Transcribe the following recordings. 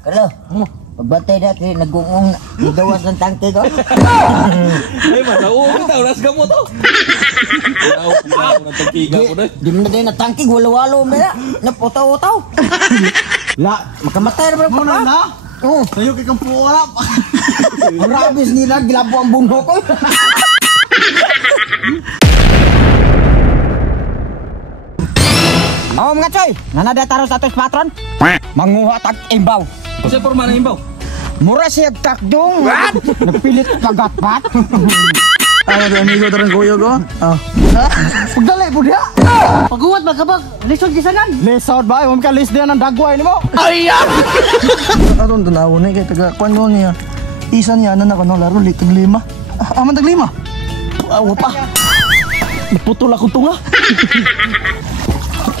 Kalo, pagbantay dati, nag-uong, nagawas ng tangke ko. Ay, matauhan tao, nas ka mo to. Di mo na din na tangke, walo-walo mo na. Naputaw-utaw. La, makamatay na ba na? Oo. Tayo kay kampo wala. Rabis nila, gilabo ang bunho ko. Oh mga choy, nanada taro sa atos patron. Manguha tag imbaw. Kasi porma na imbaw. Mura siya takdong. Napilit pagatpat. Ano to amigo tarang kuyo ko? Oh. Pagdali po dia. Paguwat ba kapag lisod gisanan? Lesod ba? Huwag ka list diyan ng dagway ni mo. Atong tanaw na kay taga kwano niya. Isa niya na ako no laro tag 5. Aman tag 5. Awa pa. Naputol ako tunga.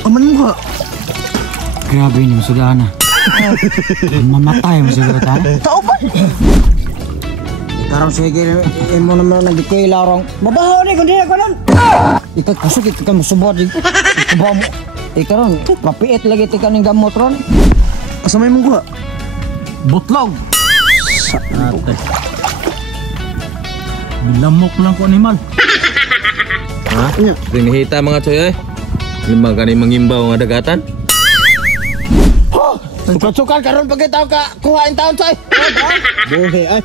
Aman mo ha. Grabe ni masudana. Mamatay mo siguro tayo. Tao pa. Karang sige mo naman nagdikay larong. Mabaho ni kundi ako nun. Ikaw kusog ikaw mo subod. Ikaw mo. Ikaw ron, papiit lagi tika ng gamot ron. Asa may mong kuha? Butlog. Ate. Bilamok lang ko animal. Ha? Rinihita mga choy eh. Lima ka ni mangimbaw nga dagatan. Sukat-sukat karon pagkitaw ka kuhain taon say. Buhe ay.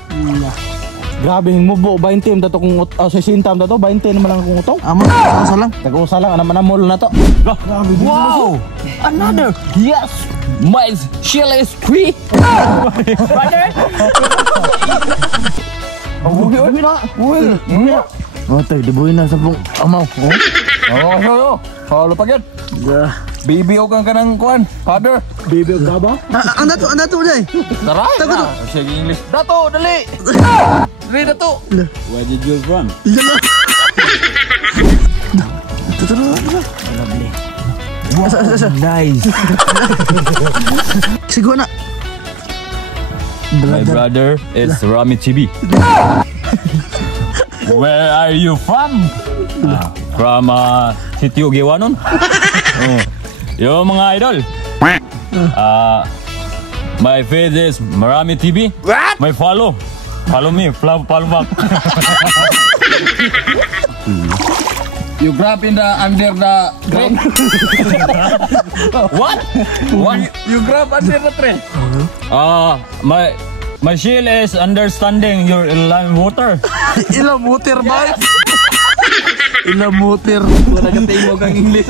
Grabe yung mubo, 20 dato kung 60 dato, 20 naman lang kung utong. Aman sa lang. Tag-usa lang, ano man ang mall na to. Wow! Another! Yes! My shell is 3! Brother! Uwi na! Uwi na! Oh, tay, dibuhin na sa pong amaw. Oo, follow pa yan. Bibiyaw kang kanang kuhan, father. Bibi ka ba? Ang dato dai. Tara! Sige English. Dato, dali! Dali, Dato! Where did you from? Lovely. Nice. Siguro na. My brother is Rami Chibi. Where are you from? From Sitio Gewanon. Yo mga idol. My face is Marami TV. What? My follow me, follow back. You grab in the under the train. What? You grab under the train. My shield is understanding your line water. Ilang mutir ba? Ilang mutir. Wala ka tingog ang English.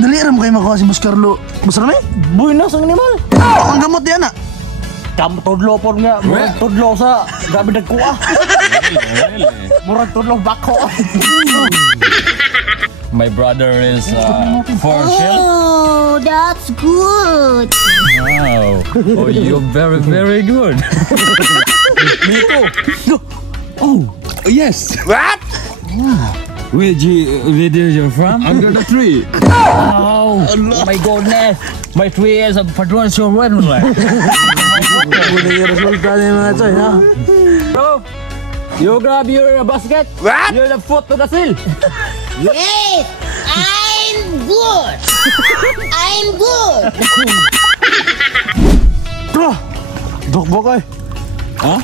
Dali ram kayo makuha si Boss Carlo. Boss Rami? Buinas ang animal. Ang gamot yan ah. Kam tudlo po nga, murag tudlo sa gabi nagkuha. Murag tudlo bako. My brother is for shield. Oh, that's good. Wow. Oh, you're very, very good. Me too. Oh, yes. What? Where did you from? Under the tree. Oh my goodness. My 3 years of patrol your run. Muna yung resulta niya mga choy ha. Bro, you grab your basket. What? You're the foot to the seal. Yes, I'm good. I'm good. Bro! Dukbok ay. Ha?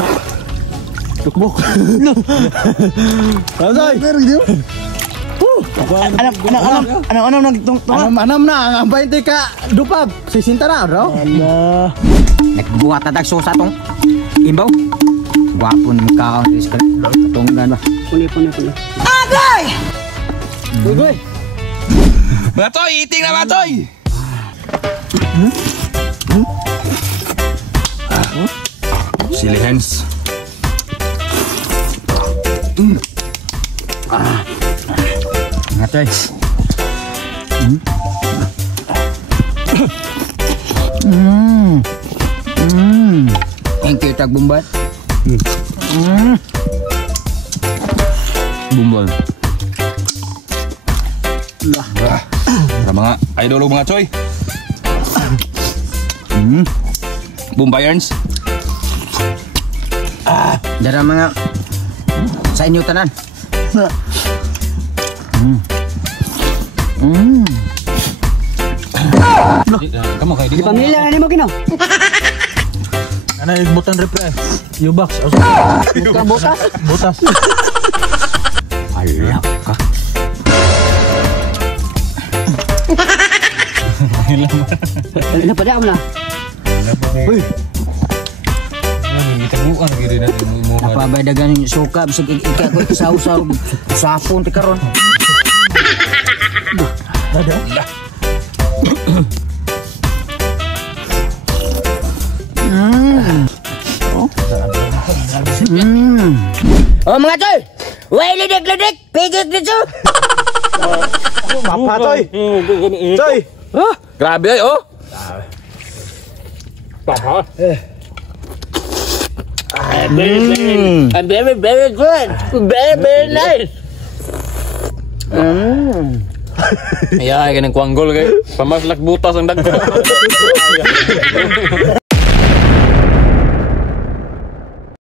Dukbok. Ano pero hindi mo? Anam na, ang 20 ka dupag. 60 na, bro. Nagbuhat na tagsusa tong imbaw. Gwapo naman ka. Itong gano'n. Puni. Agay! Uy! Batoy, eating na Batoy. Silly hands. Ngatoy. Thank you, Tag Bumbat. Bumbol. Para mga idol mga choy. Bumbayarns. Dara mga sa inyo tanan. Kamu kayak Di pamilya na mo kino. Ano igbutan repre? U-box. Bukan botas. Butas. Ala ka. Napada mo na. Uy, Kita bukan kiri na mo. napabay dagan yung suka bisag ika ko isaw-saw sapon ti karon. Oh mga tol! Way lidik-lidik! Pigit dito! Papa, Toy! Toy! Grabe ay oh. I'm very, very good! Very, very nice! Ay, ganang kuanggol kay. Pamaslak butas ang dagko.